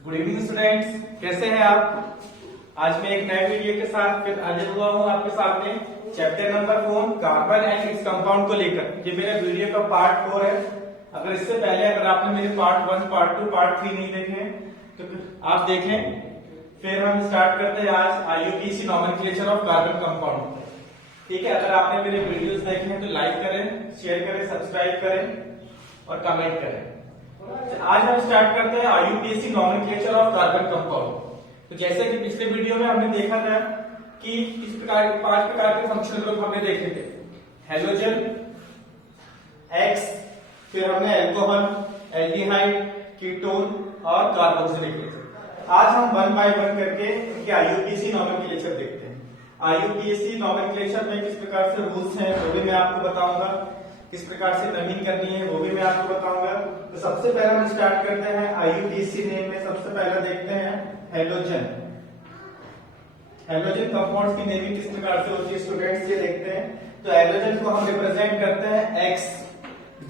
Good evening students, कैसे हैं आप। आज मैं एक नए वीडियो के साथ फिर हाजिर हुआ हूं आपके सामने chapter number 4 carbon and its compound को लेकर। ये मेरा वीडियो का पार्ट 4 है। अगर इससे पहले अगर आपने मेरे पार्ट 1, पार्ट 2, पार्ट 3 नहीं देखे तो आप देखें। फिर हम स्टार्ट करते हैं आज IUPAC nomenclature of carbon compound. ठीक है, अगर आपने मेरे वीडियोस देखे हैं तो लाइक करें, शेयर करें, सब्सक्राइब करें और कमेंट करें। आज हम स्टार्ट करते हैं IUPAC nomenclature of carbon compound. तो जैसे कि पिछले वीडियो में हमने देखा था कि इस प्रकार के 5 प्रकार के फंक्शनल ग्रुप हमने देखे थे, हेलोजन, X, फिर हमने अल्कोहल, एल्डिहाइड, कीटोन और कार्बोक्सिलिक एसिड। आज हम 1 बाय 1 करके इनके IUPAC नॉमेनक्लेचर देखते हैं। IUPAC नॉमेनक्लेचर में किस प्रकार से रूल्स हैं वो भी मैं आपको बताऊंगा, किस प्रकार से नमीन करनी है वो भी मैं आपको बताऊंगा। तो सबसे पहले हम स्टार्ट करते हैं IUPAC नेम में। सबसे पहले देखते हैं हेलोजन। हेलोजन कंपाउंड्स की नेमिंग किस प्रकार से होती है स्टूडेंट्स, ये देखते हैं। तो हेलोजन को हम रिप्रेजेंट करते हैं X।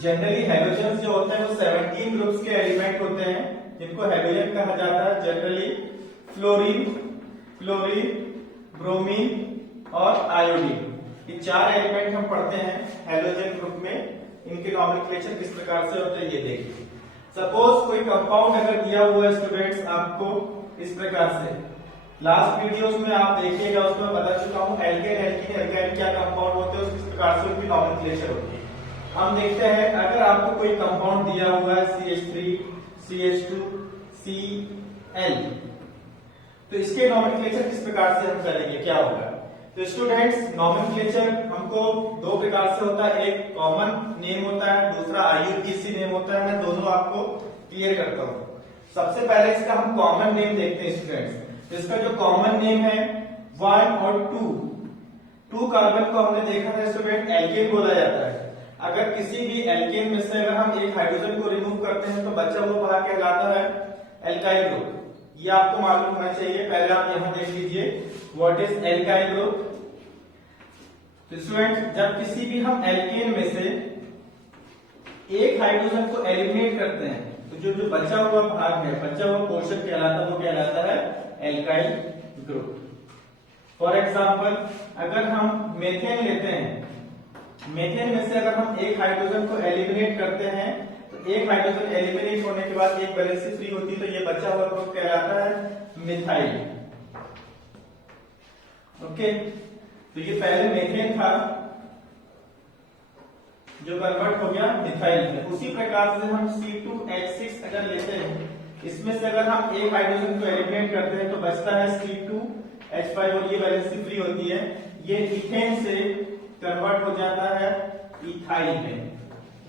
जनरली हेलोजन जो होते हैं वो 17 ग्रुप्स के एलिमेंट होते हैं जिनको हेलोजन कहा जाता है। जनरली फ्लोरीन, क्लोरीन, ब्रोमीन और आयोडीन, ये 4 एलिमेंट हम पढ़ते हैं हेलोजन ग्रुप में। इनके नॉमेनक्लेचर किस प्रकार से होते हैं ये देखिए। सपोज कोई कंपाउंड अगर दिया हुआ है स्टूडेंट्स आपको इस प्रकार से, लास्ट वीडियोस में आप देखिएगा उसमें बता चुका हूं एल्केन, एल्कीन, एल्काइन क्या कंपाउंड होते हैं, किस प्रकार से उनकी नॉमेनक्लेचर होती है। हम देखते हैं अगर आपको कोई कंपाउंड दिया हुआ है CH3, CH2, Cl, तो इसके नॉमेनक्लेचर किस प्रकार से हम करेंगे, क्या होगा। तो स्टूडेंट्स नॉमेनक्लेचर हमको 2 प्रकार से होता है, एक कॉमन नेम होता है, दूसरा IUPAC नेम होता है। मैं दोनों आपको क्लियर करता हूं। सबसे पहले इसका हम कॉमन नेम देखते हैं स्टूडेंट्स। तो इसका जो कॉमन नेम है 1 और 2 कार्बन को हमने देखा था स्टूडेंट एल्केन बोला जाता है। अगर किसी भी एल्केन में से अगर हम एक हाइड्रोजन को रिमूव करते हैं तो बचा हुआ भाग कहलाता है एल्काइल ग्रुप। ये आपको मालूम होना चाहिए। पहले आप यहां देख लीजिए व्हाट इज एल्काइल ग्रुप। तो स्टूडेंट जब किसी भी हम एल्केन में से एक हाइड्रोजन को एलिमिनेट करते हैं तो जो बचा हुआ भाग है, बचा हुआ पोर्शन कहलाता है, वो कहलाता है एल्काइल ग्रुप। फॉर एग्जांपल अगर हम मेथेन लेते हैं, मेथेन में से अगर हम एक हाइड्रोजन को एलिमिनेट करते हैं तो एक हाइड्रोजन एलिमिनेट होने के बाद एक वैलेंसी फ्री होती है, तो ये बचा हुआ ग्रुप कहलाता है मिथाइल। ओके, तो ये पहले मेथेन था जो कन्वर्ट हो गया मिथाइल में। उसी प्रकार से हम C2H6 अगर लेते हैं, इसमें से अगर हम एक हाइड्रोजन को एलिमिनेट करते हैं तो बचता है C2H5 और ये वैलेंसी फ्री होती है। ये इथेन से कन्वर्ट हो जाता है इथाइल में,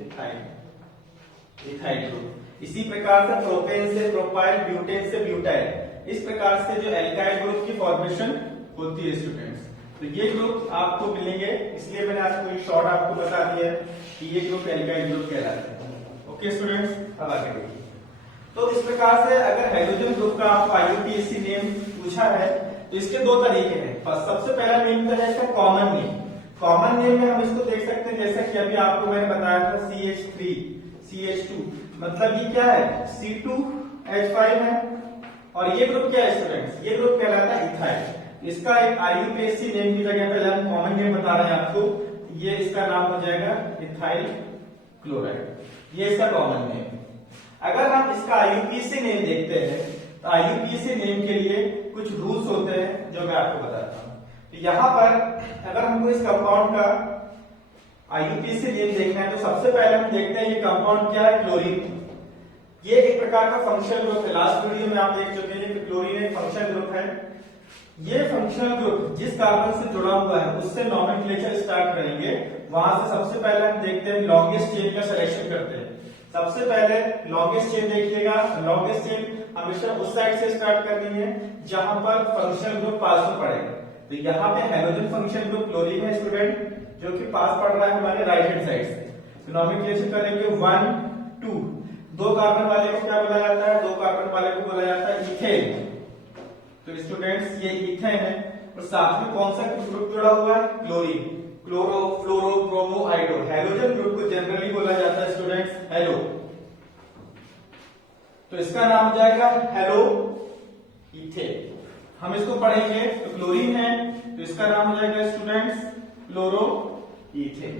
इथाइल ग्रुप। इसी प्रकार से प्रोपेन से प्रोपाइल, ब्यूटेन से ब्यूटाइल, इस प्रकार से जो एल्काइल ग्रुप की फॉर्मेशन होती है स्टूडेंट्स। तो ये ग्रुप आपको मिलेंगे, इसलिए मैंने आपको एक शॉर्ट आपको बता दिया कि ये ग्रुप एल्काइल ग्रुप कहलाते हैं। ओके स्टूडेंट्स, अब आगे देखिए। तो इस प्रकार से अगर हाइड्रोजन ग्रुप का आपको IUPAC नेम पूछा है तो इसके 2 तरीके हैं। सबसे पहला नेम तो है इसका कॉमन नेम। कॉमन नेम में हम इसको देख सकते हैं जैसा कि अभी आपको मैंने बताया था CH3, CH2, मतलब ये क्या है C2H5 है। और ये ग्रुप क्या है स्टूडेंट्स, ये ग्रुप कहलाता है इथाइल। इसका एक IUPAC नेम की जगह पहले हम कॉमन नेम बता रहे हैं आपको, ये इसका नाम हो जाएगा इथाइल क्लोराइड। ये इसका कॉमन नेम। अगर हम इसका IUPAC नेम देखते हैं तो IUPAC नेम के लिए कुछ रूल्स होते हैं जो मैं आपको बताता हूं। तो यहां पर अगर हमको इस कंपाउंड का IUPAC नेम देखना है तो सबसे पहले हम देखते हैं ये कंपाउंड क्या है, क्लोरीन। ये एक प्रकार का फंक्शनल ग्रुप है। लास्ट वीडियो में आप देख चुके हैं कि क्लोरीन एक फंक्शनल ग्रुप है। ये फंक्शनल ग्रुप जिस कार्बन से जुड़ा हुआ है उससे नॉमेनक्लेचर स्टार्ट करेंगे। वहां से सबसे पहले हम देखते हैं लॉन्गेस्ट चेन का सिलेक्शन करते हैं। सबसे पहले लॉन्गेस्ट चेन देखिएगा। लॉन्गेस्ट चेन हमेशा उस साइड से स्टार्ट करनी है जहां पर फंक्शनल ग्रुप पास में पड़ेगा। तो यहाँ पे हाइड्रोजन फंक्शनल ग्रुप क्लोरीन है स्टूडेंट, जो कि पास पड़ रहा है हमारे राइट हैंड साइड से। तो नॉमेनक्लेचर करेंगे 1, 2। 2 कार्बन वाले को क्या बोला जाता है, 2 कार्बन वाले को बोला जाता है इथेन। तो स्टूडेंट्स ये इथेन है और साथ में कौन सा ग्रुप जुड़ा हुआ है, क्लोरीन। क्लोरो, फ्लोरो, ब्रोमो, आइडो। हेलोजन ग्रुप को जनरली बोला जाता है स्टूडेंट्स हेलो। तो इसका नाम हो जाएगा हेलो इथेन। हम इसको पढ़ेंगे तो क्लोरीन है तो इसका नाम हो जाएगा स्टूडेंट्स क्लोरो इथेन।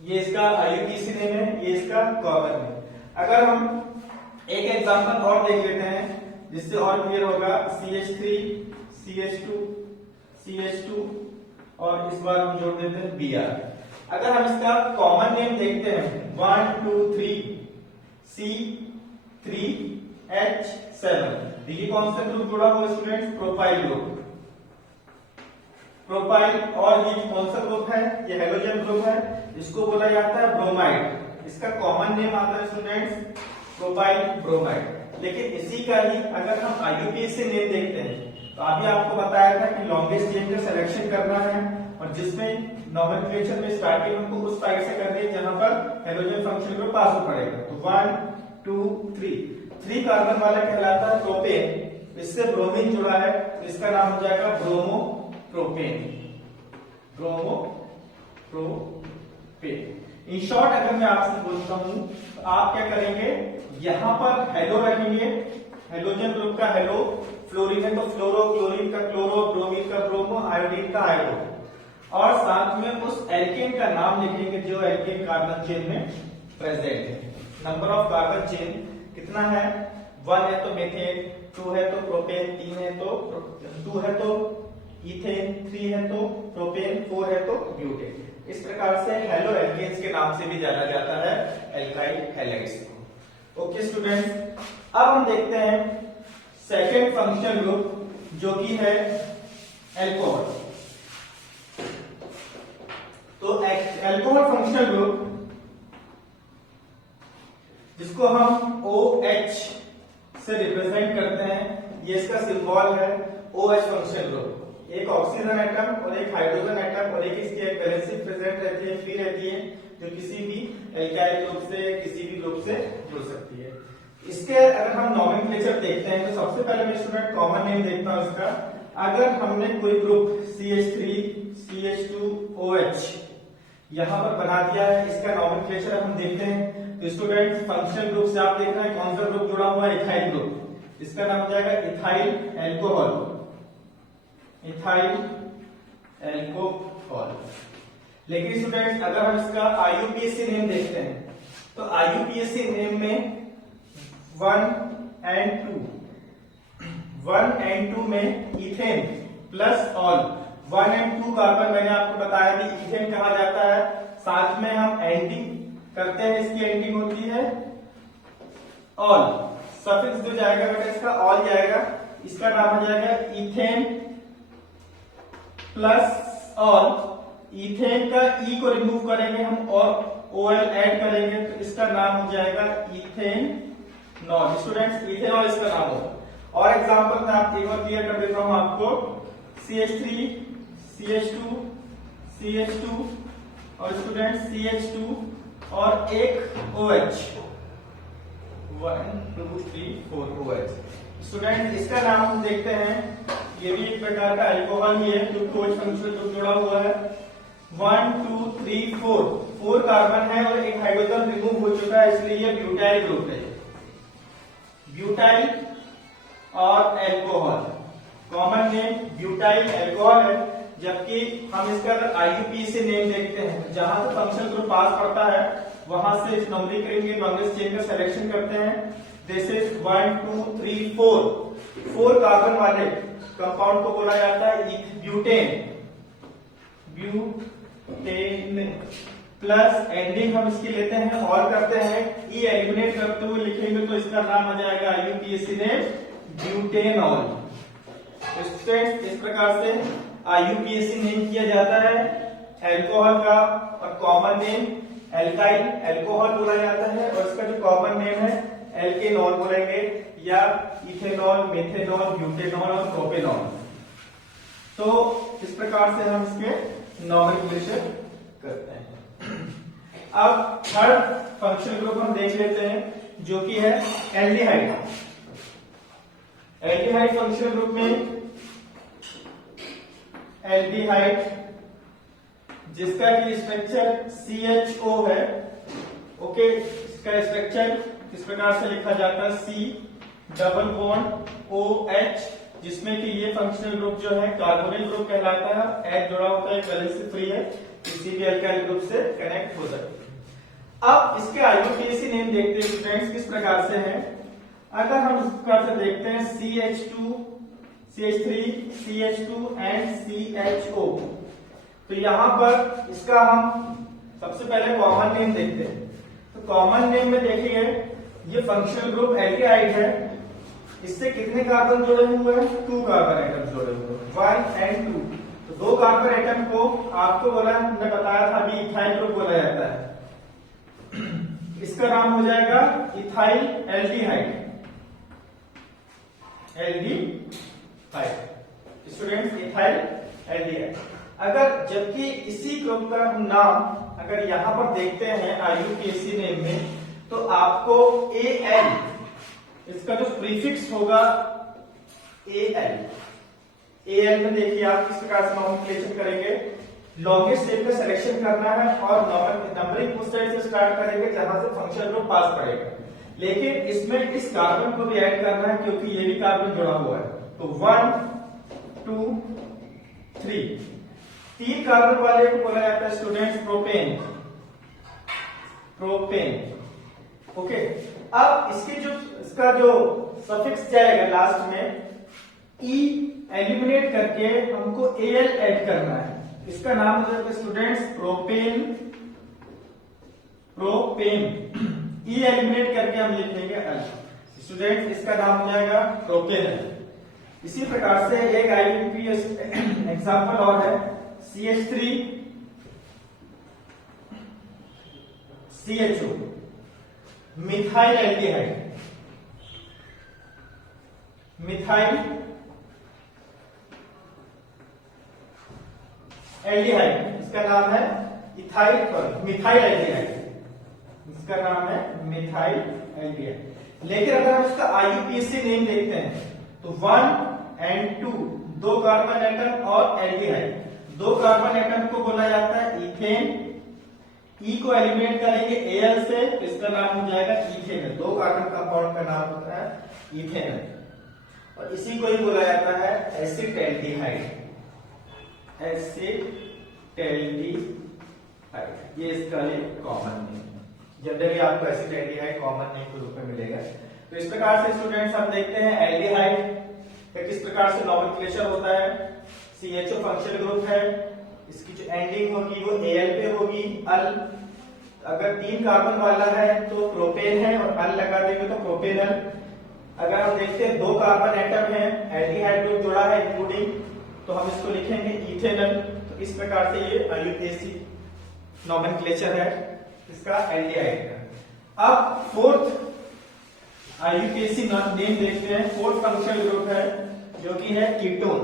ये इसका आईयूपीएसी नेम है, ये इसका कॉमन नेम। अगर हम एक एग्जांपल और देख लेते हैं जिससे और क्लियर होगा, CH3 CH2 CH2 और इस बार हम जोड़ देते हैं Br। अगर हम इसका कॉमन नेम देखते हैं 1 2 3 C3H7, देखिए कौन सा ग्रुप जुड़ा हुआ स्टूडेंट्स, प्रोपाइल ग्रुप। प्रोपाइल और ये कौन सा ग्रुप है, ये हेलोजन ग्रुप है, इसको बोला जाता है ब्रोमाइड। इसका कॉमन नेम आता है स्टूडेंट्स प्रोपाइल ब्रोमाइड। लेकिन इसी का ही अगर हम आईयूपीएसी नेम देखते हैं तो अभी आपको बताया था कि लॉन्गेस्ट चेन का सिलेक्शन करना है और जिसमें नोमेनक्लेचर में स्टार्टिंग हमको उस साइड से करनी है जहां पर हेलोजन फंक्शन ग्रुप पास हो पड़ेगा। तो 1 2 3 कार्बन वाला कहलाता है प्रोपेन, इससे ब्रोमीन जुड़ा है तो इसका नाम हो जाएगा ब्रोमो प्रोपेन। इन शॉर्ट अगर मैं आपसे बोलता हूं तो आप क्या करेंगे, यहां पर हेलो रखेंगे, हेलोजन ग्रुप का हेलो, फ्लोरीन है तो फ्लोरो, क्लोरीन का क्लोरो, ब्रोमीन का ब्रोमो, आयोडीन का आयोडो, और साथ में उस एल्केन का नाम लिखेंगे जो एल्केन कार्बन चेन में प्रेजेंट है। नंबर ऑफ कार्बन चेन कितना है, 1 है तो मेथेन, 2 है तो प्रोपेन, 3 है तो 2 है तो इथेन, 3 है तो प्रोपेन, 4 है तो ब्यूटेन। इस प्रकार से हेलो एल्केन्स के नाम से भी जाना जाता है एल्काइल हैलाइड्स को। ओके स्टूडेंट्स, अब हम देखते हैं सेकेंड फंक्शनल ग्रुप जो कि है एल्कोहल। तो एल्कोहल फंक्शनल ग्रुप जिसको हम OH से रिप्रेजेंट करते हैं, ये इसका सिंबल है OH फंक्शनल ग्रुप। एक ऑक्सीजन एटम और एक हाइड्रोजन एटम और एक इसकी एक वैलेंसी प्रेजेंट रहती है, फ्री रहती है, जो किसी भी एल्काइल ग्रुप से किसी भी ग्रुप से जुड़ सकती है। इसके अगर हम नोमेनक्लेचर देखते हैं तो सबसे पहले मैं स्टूडेंट कॉमन नेम देखता हूं इसका। अगर हमने कोई ग्रुप CH3 CH2OH यहां पर बना दिया है, इसका नोमेनक्लेचर हम देखते हैं तो स्टूडेंट फंक्शनल ग्रुप से आप देख रहे हैं कौन सा ग्रुप जुड़ा हुआ है, इथाइल ग्रुप। इसका नाम हो जाएगा इथाइल एल्कोहल, इथाइल एल्कोहल। लेकिन स्टूडेंट्स अगर हम इसका आईयूपीएसी नेम देखते हैं तो आईयूपीएसी नेम में 1 and 2 में ethane plus all, 1 and 2 carbon मैंने आपको बताया कि इथेन कहा जाता है, साथ में हम एंडिंग करते हैं, इसकी एंडिंग होती है ऑल, सफिक्स जो जाएगा बेटा इसका ऑल जाएगा, इसका नाम हो जाएगा इथेन प्लस ऑल। इथेन का ई को रिमूव करेंगे हम और OL ऐड करेंगे तो इसका नाम हो जाएगा इथेनॉल। स्टूडेंट्स इथेनॉल इसका नाम होगा। और एग्जांपल में आप एक बार क्लियर कर देता हूं आपको, CH3 CH2 CH2 और स्टूडेंट CH2 और एक OH, 1 2 3 4 OH। स्टूडेंट इसका नाम हम देखते हैं, ये भी एक प्रकार का अल्कोहल ही है जो OH फंक्शन ग्रुप जुड़ा हुआ है। 1 2 3 4 कार्बन है और एक हाइड्रोजन रिमूव हो चुका है, इसलिए ये ब्यूटाइल ग्रुप है। ब्यूटाइल और alcohol, common name butyl alcohol है। जबकि हम इसका अगर आईयूपीएसी नेम देखते हैं, जहां से फंक्शनल ग्रुप पास पड़ता है वहां से इस नंबरिंग करेंगे, लॉन्गेस्ट चेन का सिलेक्शन करते हैं। दिस इज 1 2 3 4 कार्बन वाले कंपाउंड को बोला जाता है ब्यूटेन, ब्यूटेन प्लस एंडिंग हम इसकी लेते हैं और करते हैं ई एलिमिनेट करते हुए लिखेंगे तो इसका नाम आ जाएगा आईयूपीएसी नेम ब्यूटेनॉल। इस प्रकार से आईयूपीएसी नेम किया जाता है एल्कोहल का, और कॉमन नेम एल्काइल एल्कोहल बोला जाता है, और इसका जो कॉमन नेम है एल्केनॉल बोलेंगे, या इथेनॉल, मेथेनॉल, ब्यूटेनॉल और प्रोपेनॉल। तो इस प्रकार से हम इसके नोमेनक्लेचर करते हैं। अब थर्ड फंक्शनल ग्रुप हम देख लेते हैं जो कि है एल्डिहाइड। एल्डिहाइड फंक्शनल ग्रुप में एल्डिहाइड जिसका की स्ट्रक्चर CHO है, ओके, इसका स्ट्रक्चर इस प्रकार से लिखा जाता है C डबल बॉन्ड OH, जिसमें कि ये फंक्शनल ग्रुप जो है कार्बोनिल ग्रुप कहलाता है। H जुड़ा होता है, वैलेंस से फ्री है, किसी भी अल्काइल ग्रुप से कनेक्ट हो सकते हैं। अब इसके IUPAC नेम देखते हैं स्टूडेंट्स किस प्रकार से है। अगर हम इस प्रकार से देखते हैं CH2, CH3, CH2 and CHO, तो यहां पर इसका हम सबसे पहले कॉमन नेम देखते हैं। तो कॉमन नेम में देखिए ये फंक्शनल ग्रुप एल्डिहाइड है, इससे कितने कार्बन जुड़े हुए हैं? 2 कार्बन एटम जुड़े हुए हैं, 1 एंड 2। तो 2 कार्बन एटम को आपको बोला, हमने बताया था अभी इथाइल ग्रुप बोला जाता है। इसका नाम हो जाएगा ethyl aldehyde, aldehyde students, ethyl aldehyde. अगर जबकि इसी ग्रुप का हम नाम अगर यहां पर देखते हैं IUPAC नेम में, तो आपको Al, इसका जो प्रीफिक्स होगा Al में देखिए आप किस प्रकार से नॉमेनक्लेचर करेंगे। लॉन्गेस्ट स्टेप का सिलेक्शन करना है और नंबरिंग उस साइड से स्टार्ट करेंगे जहां से फंक्शनल ग्रुप पास पड़ेगा, लेकिन इसमें इस कार्बन को भी ऐड करना है क्योंकि ये भी कार्बन जुड़ा हुआ है। तो 1 2 3, 3 कार्बन वाले को बोला जाता है स्टूडेंट्स प्रोपेन, प्रोपेन। ओके, अब इसका जो सफिक्स जाएगा लास्ट में E एलिमिनेट करके हमको Al ऐड करना है। इसका नाम हो जाएगा students propane, propane. E eliminate करके हम लिखेंगे अल, स्टूडेंट्स इसका नाम हो जाएगा प्रोपेनल। इसी प्रकार से एक IUPAC एग्जांपल और है CH3 CHO, methyl aldehyde, methyl aldehyde, इसका नाम है मिथाइल एल्डिहाइड, इसका नाम है मिथाइल एल्डिहाइड। लेकिन अगर हम इसका IUPAC नेम देखते हैं तो 1 एंड 2, 2 कार्बन एटम और एल्डिहाइड, 2 कार्बन एटम को बोला जाता है इथेन। E को एलिमिनेट करेंगे Al से, तो इसका नाम हो जाएगा इथेनल। 2 कार्बन कंपाउंड का नाम होता है इथेनल। और इसी को ही बोला जाता है एसिटेल्डिहाइड, एसिटेल्डिहाइड, ये इसका कॉमन नेम। जनरली आपको एसिटेल्डिहाइड कॉमन नेम के रूप में मिलेगा। तो इस प्रकार से स्टूडेंट्स हम देखते हैं एल्डिहाइड का किस प्रकार से नॉमेनक्लेचर होता है। CHO फंक्शनल ग्रुप है, इसकी जो एंडिंग होगी वो Al पे होगी, अल। अगर 3 कार्बन वाला है तो प्रोपेन है और अल लगा देंगे तो प्रोपेनल। अगर हम देखते हैं 2 कार्बन एटम है, एल्डिहाइड ग्रुप जुड़ा है इंक्लूडिंग, तो हम इसको लिखेंगे इथेनल। तो इस प्रकार से ये IUPAC नॉमेनक्लेचर है इसका एल्डिहाइड का। अब 4th IUPAC नेम देखते हैं। 4th फंक्शनल ग्रुप है जो कि है कीटोन।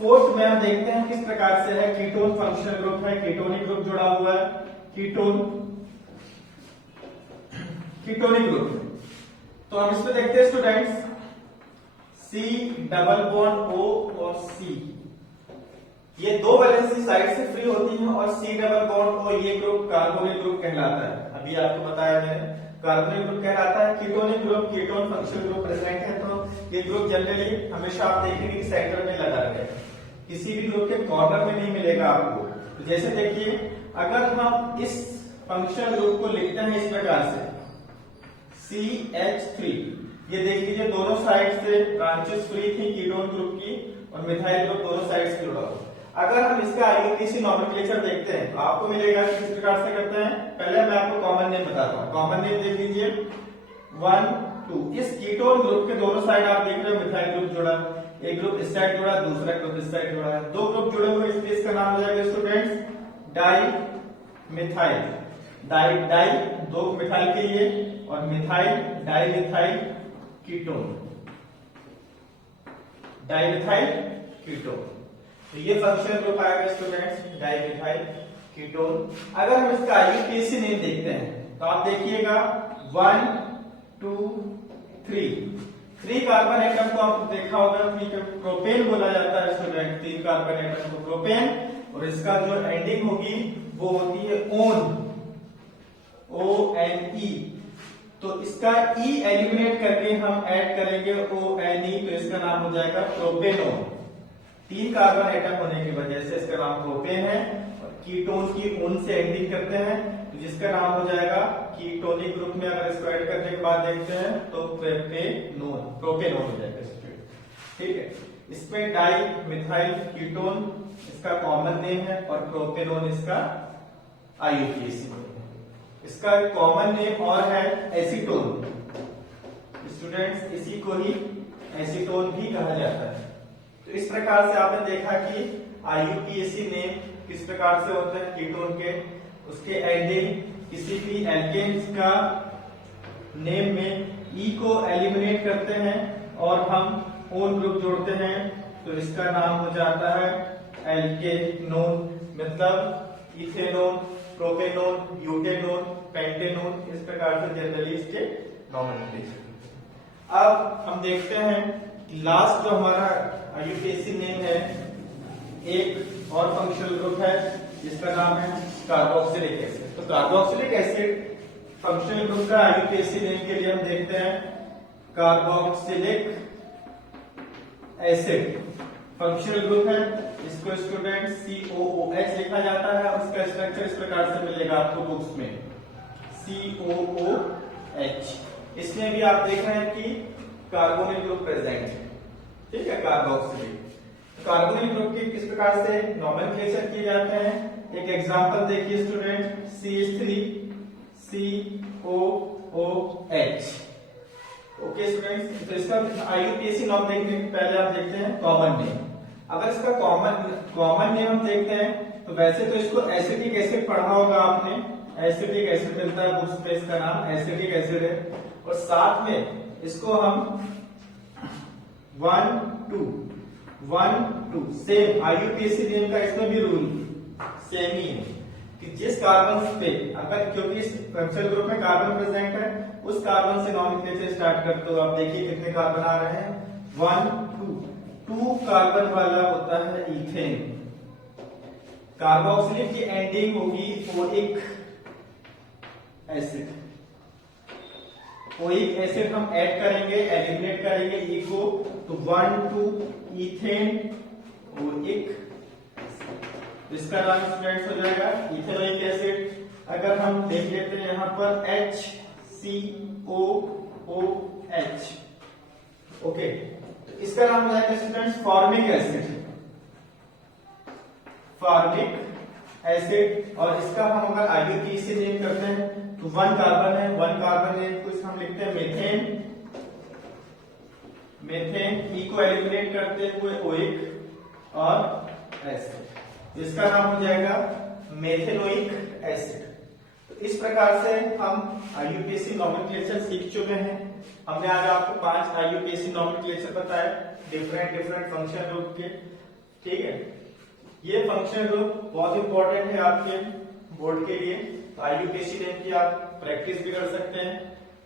4th में हम देखते हैं किस प्रकार से है। कीटोन फंक्शनल ग्रुप है, कीटोनिक ग्रुप जुड़ा हुआ है, कीटोनिक ग्रुप। तो हम इसमें देखते हैं students C double bond O और C, ये 2 वैलेंसी साइड से फ्री होती हैं और C डबल बॉन्ड O ये ग्रुप कार्बोनिल ग्रुप कहलाता है। अभी आपको बताया मैंने, कार्बोनिल ग्रुप कहलाता है। Ketonic group, ketone functional group present है, तो ये ग्रुप जनरली हमेशा आप देखेंगे कि सेंटर में लगा रहेगा, किसी भी ग्रुप के कॉर्नर में नहीं मिलेगा आपको। तो जैसे देखिए अगर हम इस फंक्शनल ग्रुप को लिखते हैं इस प्रकार से CH3, ये देख लीजिए दोनों साइड से ब्रांचेस फ्री थी कीटोन ग्रुप की और मिथाइल ग्रुप दोनों साइड से जुड़ा हुआ। अगर हम इसका IUPAC नॉमेनक्लेचर देखते हैं तो आपको मिलेगा कि किस प्रकार से करते हैं। पहले मैं आपको कॉमन नेम बताता हूँ। कॉमन नेम देख लीजिए 1 2, इस कीटोन ग्रुप के दोनों साइड आप देख रहे हो मिथाइल ग्रुप जुड़ा, एक ग्रुप इस साइड जुड़ा, दूसरा ग्रुप इस साइड जुड़ा है, 2 ग्रुप जुड़े हुए, इसलिए इसका नाम हो जाएगा students dimethyl. Di 2 methyl के लिए और methyl dimethyl ketone, dimethyl ketone. तो ये फंक्शनल ग्रुप आएगा स्टूडेंट्स डाई मिथाइल कीटोन। अगर हम इसका IUPAC नेम देखते हैं तो आप देखिएगा 1 2 3 कार्बन एटम को आपको देखा होगा कि प्रोपेन बोला जाता है स्टूडेंट। 3 कार्बन एटम को प्रोपेन, और इसका जो एंडिंग होगी वो होती है ओन, ONE, तो इसका ई एलिमिनेट करके हम ऐड करेंगे ONE, तो इसका नाम हो जाएगा प्रोपेनोन। 3 कार्बन एटम होने की वजह से इसका नाम प्रोपेन है। और कीटोन की उन से एंडिंग करते हैं, तो जिसका नाम हो जाएगा कीटोनिक ग्रुप में अगर इसको ऐड करने के बाद देखते हैं तो प्रोपेनोन हो जाएगा। ठीक है, इसमें डाई मिथाइल कीटोन इसका कॉमन नेम है और प्रोपेनोन इसका IUPAC। इसका कॉमन नेम और है एसीटोन। स्टूडेंट्स, इसी को ही एसीटोन भी कहा जाता है। तो इस प्रकार से आपने देखा कि IUPAC नेम किस प्रकार से होता है कीटोन के, उसके एंडिंग किसी भी एल्केन्स का नेम में ई को एलिमिनेट करते हैं और हम ओन ग्रुप जोड़ते हैं, तो इसका नाम हो जाता है एल्केनोन। मतलब इथेनोन, प्रोपेनोन, ब्यूटेनोन, पेंटेनोन, इस प्रकार से जनरली इसके नॉमेनक्लेचर। अब हम देखते हैं लास्ट जो हमारा IUPAC नेम है, एक और फंक्शनल ग्रुप है जिसका नाम है कार्बोक्सिलिक एसिड। तो कार्बोक्सिलिक एसिड फंक्शनल ग्रुप का IUPAC नेम के लिए हम देखते हैं कार्बोक्सिलिक एसिड फंक्शनल ग्रुप है। इसको स्टूडेंट COOH लिखा जाता है और इसका स्ट्रक्चर इस प्रकार से मिलेगा आपको बुक्स में, COOH। इसमें भी आप देख रहे हैं कि कार्बोनिल ग्रुप प्रेजेंट है। ठीक है, कार्बोक्सिलिक। कार्बोनिल ग्रुप के किस प्रकार से नॉमेनक्लेचर किए जाते हैं, एक एग्जांपल देखिए student, CH3 COOH। Okay students, तो इसका IUPAC नाम देखने के पहले आप देखते हैं कॉमन नेम। अगर इसका कॉमन नेम हम देखते हैं तो वैसे तो इसको एसिटिक एसिड पढ़ा होगा आपने, एसिटिक एसिड मिलता है बुक्स पे, इसका नाम एसिटिक एसिड है। और साथ में इसको हम 1 2 सेम IUPAC नेम का इसमें भी रूल सेम ही है कि जिस कार्बन पे अगर, क्योंकि इस फंक्शनल ग्रुप में कार्बन प्रेजेंट है, उस कार्बन से नॉमेनक्लेचर स्टार्ट करते हो। आप देखिए कितने कार्बन आ रहे हैं, 1 2 कार्बन वाला होता है इथेन। कार्बोक्सिलिक की एंडिंग होगी ओइक एसिड। ओइक एसिड हम ऐड करेंगे, एलिमिनेट करेंगे ई को, तो 1 2 इथेन ओइक, इसका नाम स्टूडेंट्स हो जाएगा इथेनोइक एसिड। अगर हम देख लेते हैं यहाँ पर HCOOH, ओके, तो इसका नाम हो जाएगा स्टूडेंट्स फॉर्मिक एसिड। और इसका हम अगर IUPAC नेम करते हैं तो 1 कार्बन है, 1 कार्बन नेम को हम लिखते हैं मेथेन, ई को एलिमिनेट करते हुए ओइक और एसिड, इसका नाम हो जाएगा मेथेनोइक एसिड। तो इस प्रकार से हम IUPAC नॉमेनक्लेचर सीख चुके हैं। हमने आज आपको 5 IUPAC नॉमेनक्लेचर बताए डिफरेंट फंक्शन ग्रुप के। ठीक है, ये फंक्शन ग्रुप बहुत इंपॉर्टेंट है आपके बोर्ड के लिए, तो IUPAC नेम की आप प्रैक्टिस भी कर सकते हैं,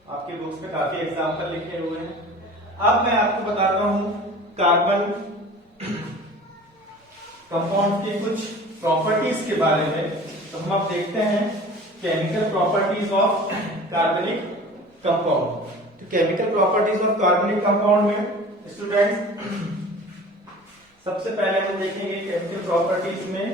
आपके बुक्स में काफी एग्जाम्पल लिखे हुए हैं। अब मैं आपको बताता हूं कार्बन कंपाउंड की कुछ प्रॉपर्टीज के बारे में। तो हम अब देखते हैं केमिकल प्रॉपर्टीज ऑफ कार्बनिक कंपाउंड। तो केमिकल प्रॉपर्टीज ऑफ कार्बनिक कंपाउंड में स्टूडेंट्स सबसे पहले हम देखेंगे केमिकल प्रॉपर्टीज में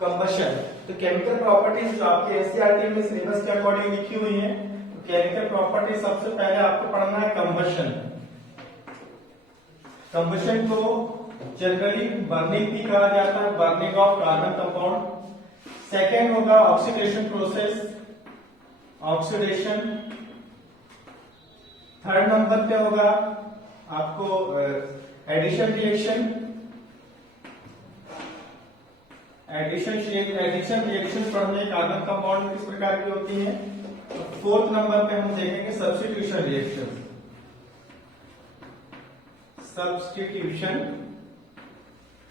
कंबशन। तो केमिकल प्रॉपर्टीज जो आपके एनसीईआरटी में सिलेबस के अकॉर्डिंग लिखी हुई है, तो केमिकल प्रॉपर्टीज सबसे पहले आपको पढ़ना है कंबशन। कंबशन को जनरली बर्निंग भी कहा जाता है, burning of carbon compound. Second होगा oxidation process, oxidation. Third number पे होगा आपको एडिशन रिएक्शन। एडिशन रिएक्शन पढ़ने कार्बन कंपाउंड किस प्रकार की होती है। फोर्थ नंबर पे हम देखेंगे सब्स्टिट्यूशन रिएक्शन।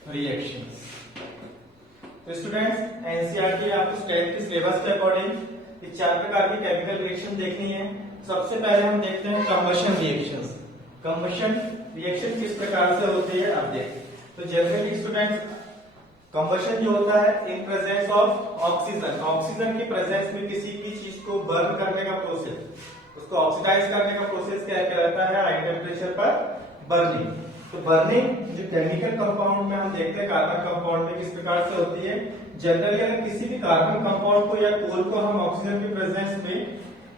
रिएक्शंस। तो स्टूडेंट्स एनसीईआरटी आपको 10th के सिलेबस के अकॉर्डिंग ये 4 प्रकार की केमिकल रिएक्शन देखनी है। सबसे पहले हम देखते हैं कंबशन रिएक्शंस। कंबशन रिएक्शन किस प्रकार से होती है आप देखिए। तो जनरली स्टूडेंट्स कंबशन जो होता है in presence of oxygen, oxygen की प्रेजेंस में किसी भी चीज को बर्न करने का प्रोसेस, उसको ऑक्सीडाइज करने का प्रोसेस क्या कहलाता है? हाई टेम्परेचर पर बर्निंग। तो बर्निंग जो केमिकल कंपाउंड में हम देखते हैं कार्बन कंपाउंड में किस प्रकार से होती है। जनरली अगर किसी भी कार्बन कंपाउंड को या कोल को हम ऑक्सीजन की प्रेजेंस में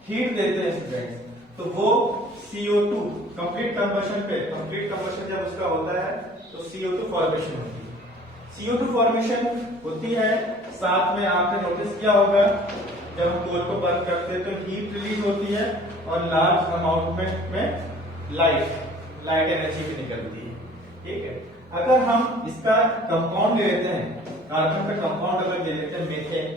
हीट देते हैं स्टूडेंट्स, तो वो CO2 कंप्लीट कंबशन जब उसका होता है तो CO2 फॉर्मेशन होती है। CO2 फॉर्मेशन होती है, साथ में आपने नोटिस किया होगा जब हम कोल को बर्न करते हैं तो हीट रिलीज होती है और लार्ज अमाउंट में लाइट एनर्जी भी निकलती है। ठीक है, अगर हम इसका कंपाउंड ले लेते हैं, कार्बन का कंपाउंड अगर ले लेते हैं मीथेन,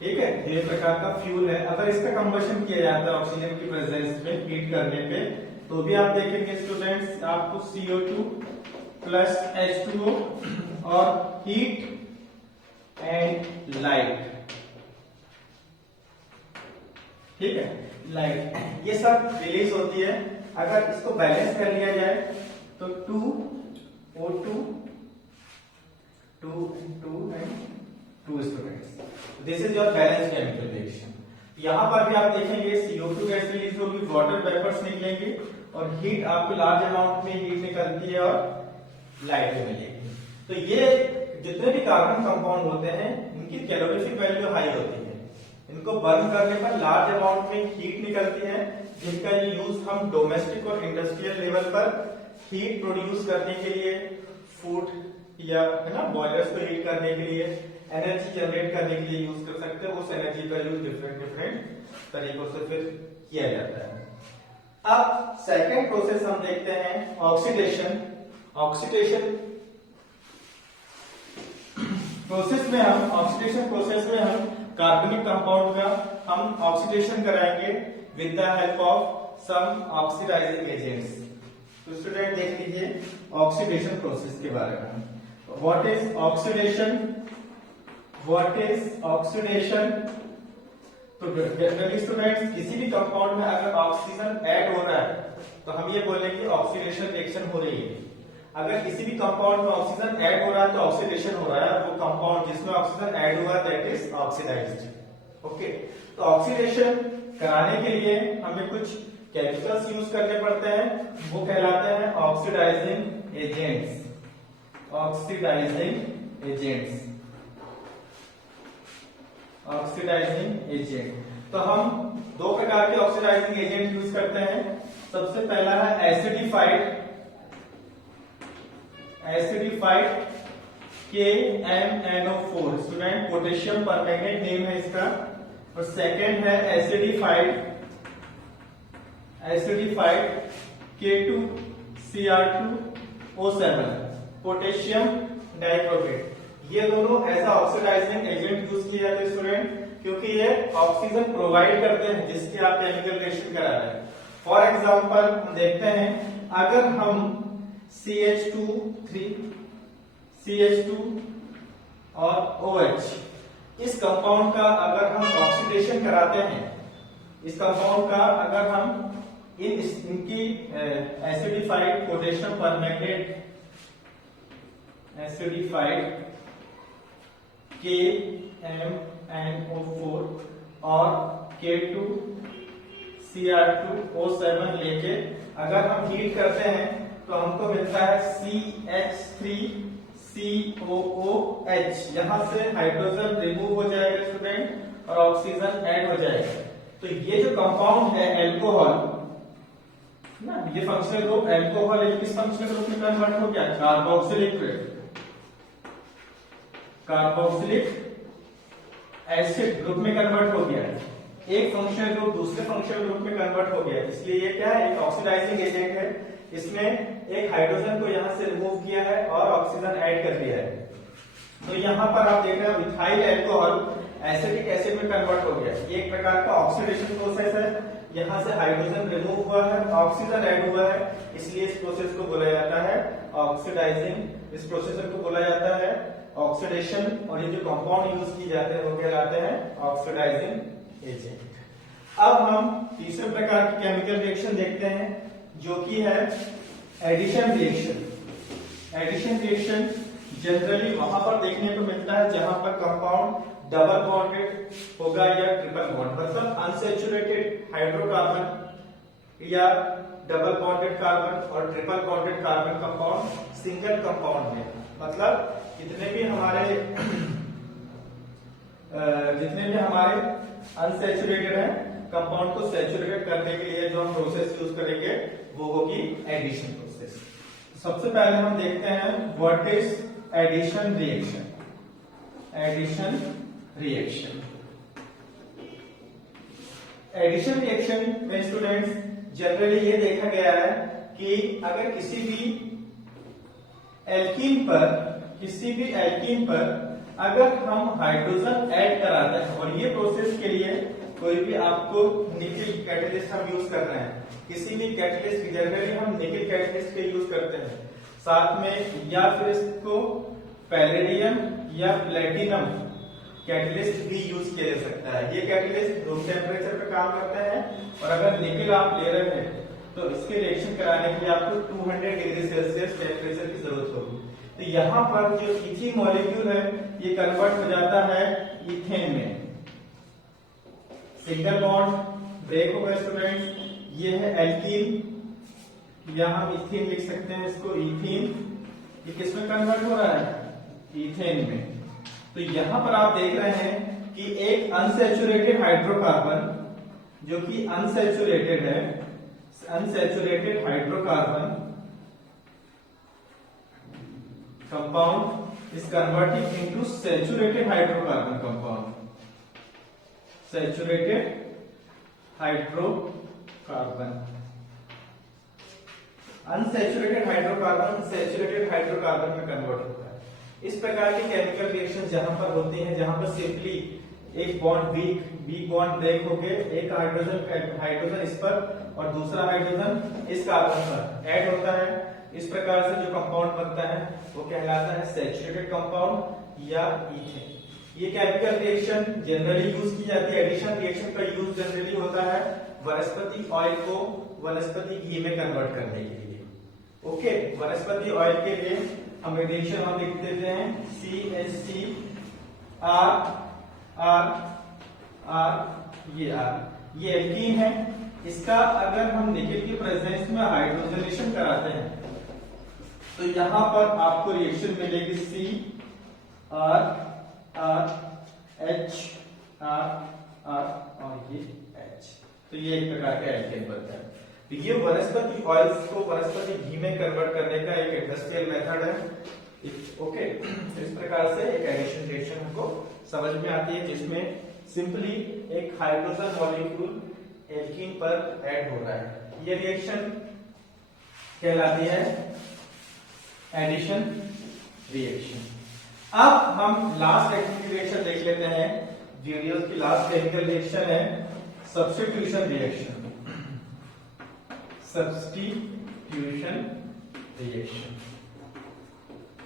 ठीक है, ये प्रकार का फ्यूल है, अगर इसका कंबशन किया जाता है ऑक्सीजन की प्रेजेंस में हीट करने पे, तो भी आप देखेंगे स्टूडेंट्स आपको CO2 प्लस H2O और हीट एंड लाइट, ठीक है, लाइट, ये सब रिलीज होती है। अगर इसको बैलेंस कर लिया जाए तो 2O2 2 students, this is your balance chemical reaction. यहां पर भी आप देखेंगे CO2 गैस रिलीज होगी, वाटर वेपर्स निकलेंगे और हीट आपको लार्ज अमाउंट में हीट निकलती है और लाइट भी मिलेगी। तो ये जितने भी कार्बन कंपाउंड होते हैं इनकी कैलोरीफिक वैल्यू हाई होती है, इनको बर्न करने पर लार्ज अमाउंट में हीट निकलती है, जिनका ये यूज हम डोमेस्टिक और इंडस्ट्रियल लेवल पर हीट प्रोड्यूस करने के लिए, फूड या है ना बॉयलर्स को हीट करने के लिए, एनर्जी जनरेट करने के लिए यूज कर सकते हैं। उस एनर्जी का यूज डिफरेंट तरीकों से फिर किया जाता है। अब सेकेंड प्रोसेस हम देखते हैं ऑक्सीडेशन प्रोसेस में हम कार्बनिक कंपाउंड का हम ऑक्सीडेशन कराएंगे with the help of some oxidising agents. तो स्टूडेंट देख लीजिए ऑक्सीडेशन प्रोसेस के बारे में। What is oxidation? तो जनरली स्टूडेंट्स किसी भी कंपाउंड में अगर ऑक्सीजन ऐड हो रहा है तो हम ये बोलेंगे कि ऑक्सीडेशन रिएक्शन हो रही है। अगर किसी भी कंपाउंड में ऑक्सीजन ऐड हो रहा है तो ऑक्सीडेशन हो रहा है, वो कंपाउंड जिसमें ऑक्सीजन ऐड हुआ दैट इज ऑक्सीडाइज्ड। ओके, तो ऑक्सीडेशन कराने के लिए हमें कुछ केमिकल्स यूज करने पड़ते हैं, वो कहलाते हैं ऑक्सीडाइजिंग एजेंट। तो हम दो प्रकार के ऑक्सीडाइजिंग एजेंट यूज करते हैं। सबसे पहला है acidified KMnO4, student potassium permanganate name है इसका। और सेकेंड है एसिडिफाइड K2Cr2O7, पोटेशियम डाइक्रोमेट। ये दोनों एज ऑक्सीडाइजिंग एजेंट यूज किए जाते हैं स्टूडेंट, क्योंकि ये ऑक्सीजन प्रोवाइड करते हैं जिसकी आप केमिकल रिएक्शन करा रहे हैं। फॉर एग्जांपल हम देखते हैं अगर हम CH2 और OH इस कंपाउंड का अगर हम ऑक्सीडेशन कराते हैं, इस कंपाउंड का अगर हम इनकी एसिडिफाइड पोटेशियम परमैंगनेट KMnO4 और K2Cr2O7 लेके अगर हम हीट करते हैं तो हमको मिलता है CH3COOH। यहां से हाइड्रोजन रिमूव हो जाएगा स्टूडेंट और ऑक्सीजन ऐड हो जाएगा। तो ये जो कंपाउंड है एल्कोहल ना, ये फंक्शनल ग्रुप एल्कोहल किस फंक्शनल ग्रुप में कन्वर्ट हो गया? कार्बोक्सिलिक एसिड ग्रुप में कन्वर्ट हो गया। एक फंक्शनल ग्रुप दूसरे फंक्शनल ग्रुप में कन्वर्ट हो गया, इसलिए ये क्या है? एक ऑक्सीडाइजिंग एजेंट है। इसने एक हाइड्रोजन को यहां से रिमूव किया है और ऑक्सीजन ऐड कर दिया है। तो यहां पर आप देख रहे हैं मिथाइल अल्कोहल एसिटिक एसिड में कन्वर्ट हो गया। ये एक प्रकार का ऑक्सीडेशन प्रोसेस है, यहां से हाइड्रोजन रिमूव हुआ है, ऑक्सीजन ऐड हुआ है, इसलिए इस प्रोसेस को बोला जाता है ऑक्सीडाइजिंग। इस प्रोसेस को बोला जाता है ऑक्सीडेशन। और ये जो कंपाउंड यूज किए जाते हैं वो कहलाते हैं ऑक्सीडाइजिंग एजेंट। अब हम तीसरे प्रकार की केमिकल रिएक्शन देखते हैं जो कि है एडिशन रिएक्शन जनरली वहां पर देखने को मिलता है जहां पर कंपाउंड डबल बॉन्डेड होगा या ट्रिपल बॉन्ड, मतलब अनसैचुरेटेड हाइड्रोकार्बन या डबल बॉन्डेड कार्बन और triple bonded carbon compound single compound में, मतलब जितने भी हमारे अनसैचुरेटेड है कंपाउंड को सैचुरेटेड करने के लिए जो हम प्रोसेस यूज करेंगे वो होगी एडिशन प्रोसेस। सबसे पहले हम देखते हैं what is addition reaction. Addition reaction में स्टूडेंट्स जनरली ये देखा गया है कि अगर किसी भी एल्कीन पर अगर हम हाइड्रोजन ऐड कराते हैं, और ये प्रोसेस के लिए कोई भी आपको निकिल कैटलिस्ट हम यूज कर रहे हैं, किसी भी कैटलिस्ट जनरली हम निकिल कैटलिस्ट के यूज करते हैं, साथ में या फिर इसको पैलेडियम या प्लेटिनम कैटलिस्ट भी यूज किया जा सकता है। ये कैटलिस्ट रूम टेम्परेचर पे काम करते हैं, और अगर निकिल आप ले रहे हैं तो इसके रिएक्शन कराने के लिए आपको 200 डिग्री सेल्सियस टेम्परेचर की जरूरत होगी। तो यहाँ पर जो इथीन मॉलिक्यूल है ये कन्वर्ट हो जाता है इथेन में, सिंगल बॉन्ड ब्रेक होगा स्टूडेंट्स, ये है एल्कीन, या हम इथीन लिख सकते हैं इसको इथीन, ये किसमें कन्वर्ट हो रहा है, इथेन में। तो यहां पर आप देख रहे हैं कि एक अनसैचुरेटेड हाइड्रोकार्बन जो कि अनसैचुरेटेड है, unsaturated hydrocarbon compound is converting into saturated hydrocarbon compound, saturated hydrocarbon, unsaturated hydrocarbon saturated hydrocarbon में कन्वर्ट होता है। इस प्रकार की केमिकल रिएक्शन जहां पर होती हैं, जहां पर सिंपली एक बॉन्ड वीक बॉन्ड ब्रेक होके एक हाइड्रोजन इस पर और दूसरा हाइड्रोजन इस कार्बन पर ऐड होता है, इस प्रकार से जो कंपाउंड बनता है वो कहलाता है सैचुरेटेड कंपाउंड या इथेन। ये केमिकल रिएक्शन जनरली यूज की जाती है। एडिशन रिएक्शन का यूज जनरली होता है वनस्पति ऑयल को वनस्पति घी में कन्वर्ट करने के लिए। ओके, वनस्पति ऑयल के लिए हम रिएक्शन हम लिख देते हैं CH3 R, ये एल्कीन है। इसका अगर हम निकेल की प्रेजेंस में हाइड्रोजनेशन कराते हैं तो यहां पर आपको रिएक्शन मिलेगी CR H R और ये H। तो ये एक प्रकार का एल्केन बनता है। तो ये वनस्पति ऑयल्स को वनस्पति घी में कन्वर्ट करने का एक इंडस्ट्रियल मेथड है। ओके, इस प्रकार से एक एडिशन रिएक्शन हमको समझ में आती है जिसमें सिंपली एक हाइड्रोजन मॉलिक्यूल एल्कीन पर ऐड हो रहा है। ये रिएक्शन कहलाती है एडिशन रिएक्शन। अब हम लास्ट केमिकल रिएक्शन देख लेते हैं। वीडियो की लास्ट केमिकल रिएक्शन है substitution reaction. Substitution reaction,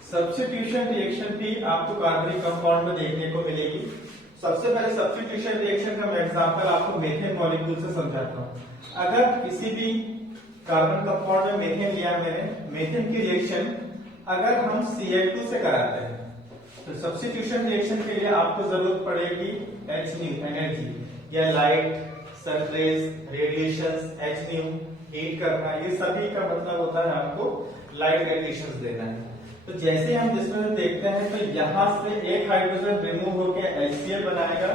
substitution reaction भी आपको कार्बनिक कंपाउंड में देखने को मिलेगी। सबसे पहले सब्स्टिट्यूशन रिएक्शन का मैं एग्जांपल आपको मेथेन मॉलिक्यूल से समझाता हूं। अगर किसी भी कार्बन कंपाउंड में मेथेन लिया मैंने, मेथेन की रिएक्शन अगर हम Cl2 से कराते हैं तो सब्स्टिट्यूशन रिएक्शन के लिए आपको जरूरत पड़ेगी Hν एनर्जी या light, sun rays, radiations, Hν heat करना, ये सभी का मतलब होता है आपको लाइट रेडिएशंस देना है। तो जैसे हम जिसमें देखते हैं तो यहां से एक हाइड्रोजन रिमूव होकर HCl बनाएगा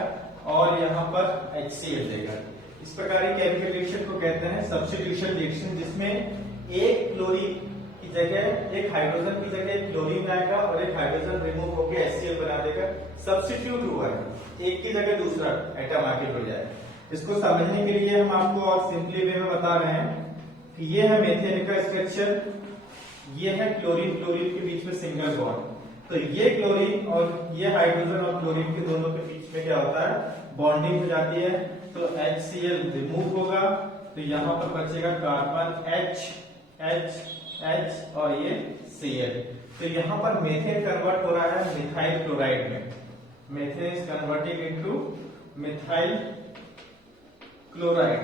और यहाँ पर HCl देगा। इस प्रकार के केमिकल रिएक्शन को कहते हैं सब्स्टिट्यूशन रिएक्शन, जिसमें एक क्लोरीन की जगह एक हाइड्रोजन की जगह एक क्लोरीन आएगा और एक हाइड्रोजन रिमूव होकर HCl बना देगा। सब्स्टिट्यूट हुआ है, एक की जगह दूसरा एटम आके जुड़ जाए। इसको समझने के लिए हम आपको और सिंपली वे में बता रहे हैं कि ये है मेथेन का स्ट्रक्चर, ये है क्लोरीन, क्लोरीन के बीच में सिंगल बॉन्ड। तो ये क्लोरीन और ये हाइड्रोजन और क्लोरीन के दोनों के बीच में क्या होता है, बॉन्डिंग हो जाती है। तो HCl रिमूव होगा तो यहाँ पर बचेगा कार्बन H और ये Cl। तो यहाँ पर मेथेन कन्वर्ट हो रहा है मिथाइल क्लोराइड में। Methane is converting into methyl chloride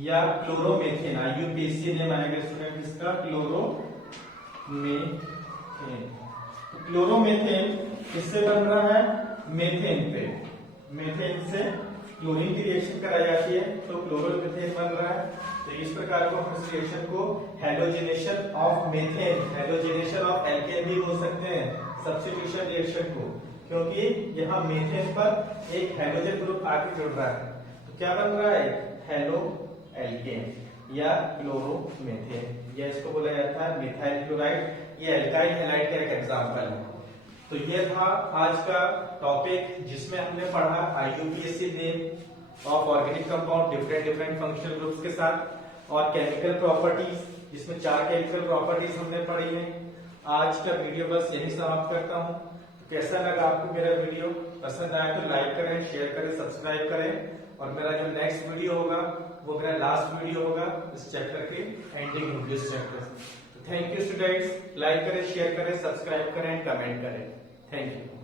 या क्लोरोमेथेन। IUPAC नेम आएगा स्टूडेंट इसका, क्लोरोमेथेन। क्लोरोमेथेन किससे बन रहा है, मेथेन पे, मेथेन से क्लोरीन की रिएक्शन कराई जाती है तो क्लोरोमीथेन बन रहा है। तो इस प्रकार को हम इस रिएक्शन को halogenation of methane, halogenation of alkene भी बोल सकते हैं, सब्स्टिट्यूशन रिएक्शन को, क्योंकि यहाँ मेथेन पर एक हेलोजन ग्रुप आके जुड़ रहा है। तो क्या बन रहा है, हेलो एल्केन या क्लोरोमेथेन, या इसको बोला जाता है मिथाइल क्लोराइड। ये एल्काइल हैलाइड का एक एग्जांपल है। तो ये था आज का टॉपिक जिसमें हमने पढ़ा IUPAC name of organic compound different functional groups के साथ, और केमिकल प्रॉपर्टीज जिसमें 4 केमिकल प्रॉपर्टीज हमने पढ़ी हैं। आज का वीडियो बस यही समाप्त करता हूं। तो कैसा लगा आपको मेरा वीडियो? पसंद आया तो लाइक करें, शेयर करें, सब्सक्राइब करें, और मेरा जो नेक्स्ट वीडियो होगा वो मेरा लास्ट वीडियो होगा इस चैप्टर के एंडिंग होगी इस चैप्टर से। थैंक यू स्टूडेंट्स, लाइक करें, शेयर करें, सब्सक्राइब करें, कमेंट करें। Thank you.